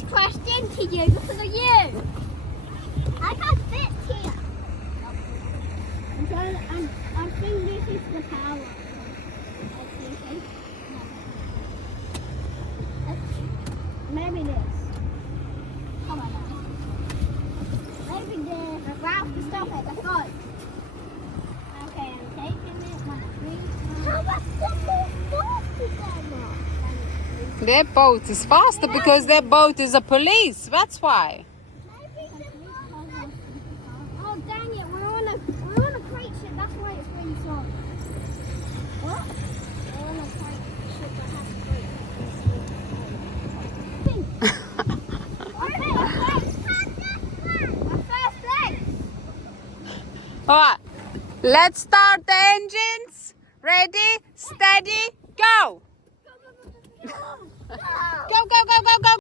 just crashed into you because of you. I can't fit here. So I think this is the power. Maybe this. Come on now. Maybe this. Ralph, to stop it. Let's go. Okay, I'm taking it. 1, 3, 4. How about some more faster than that? Their boat is faster because their boat is a police. That's why. Oh dang it! We're on a crate ship. That's why it's really slow. What? We're on a crate ship that has All right, let's start the engines. Ready, steady, go. Go, go, go, go, go. Go, go, go, go, go.